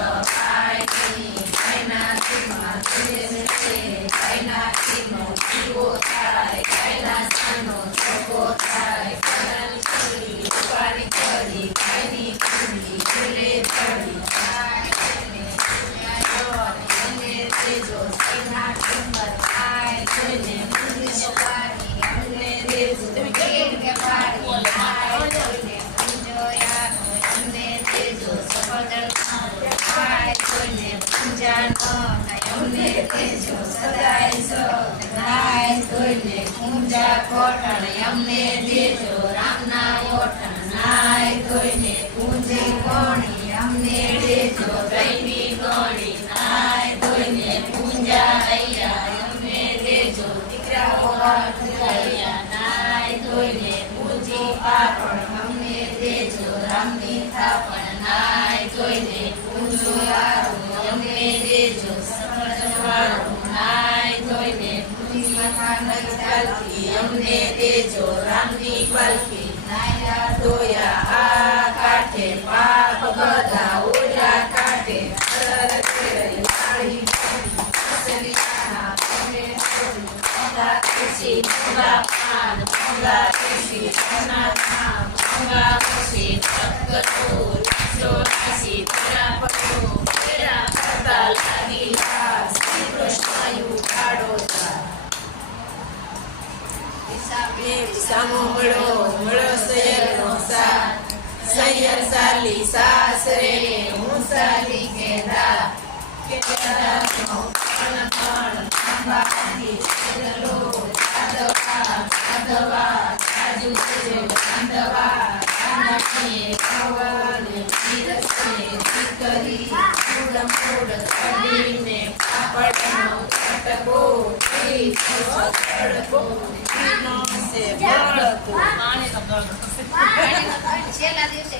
ખવાય નહીં. ગાયના દૂધમાં તેજ છે, ગાયના ઘીનો દીવો થાય, ગાયના સાનો ચોખ્ખો થાય. કરલ કરી ઉપાડી કરી, ગાયની ચૂંડી ફૂલે પડી. તેજો સૈના કિંમત થાય જોઈને પૂજ્ય પાડી અમને દેજો. તમે કે પાડી થાય જોઈને પૂજ્યાનો અમને દેજો. સફળ થાય જોઈને પૂજા ન થાય અમને દેજો. સદાય સદાય જોઈને પૂજા કોટણ અમને દેજો. રામના ઓઠણ નાય જોઈને પૂજે કોણી અમને દેજો. દૈવી ગણી નાય જોઈને પૂજા અહીંયા અમને દેજો. દીકરાઓ અહીંયા નાય જોઈને પૂજી પાપણ અમને દેજો. રામની થાપણ નાય જોઈને પૂજવારું અમને દેજો. સફળ જવારું નાય જોઈને પૂજી માથા નહીં ચાલતી અમને દેજો. રામની પાલખી નાયા ધોયા આ કાંઠે પાપ બધા ઓલા કાંઠે. ખુશી ગંગા પાન ગંગા ખુશી સોના ધામ ગંગા ખુશી સત્કતો સોનાસી તેરા પટો તેરા કરતા લાગી લાસ. શ્રી કૃષ્ણ ઉઠાડો સામો મળો મળો સૈયરનો સાથ. સૈયર સાલી સાસરે હું સાલી કેદા. કેદાનો કણ કણ અંબાની ચલો સાધવા સાધવા સાજુ છે બાંધવા. રામને ખાવાને પીરસે દીકરી મૂળ મૂળ ચડીને પાપડનો ચટકો ચડકો નો છે બળકો. છેલ્લા દિવસે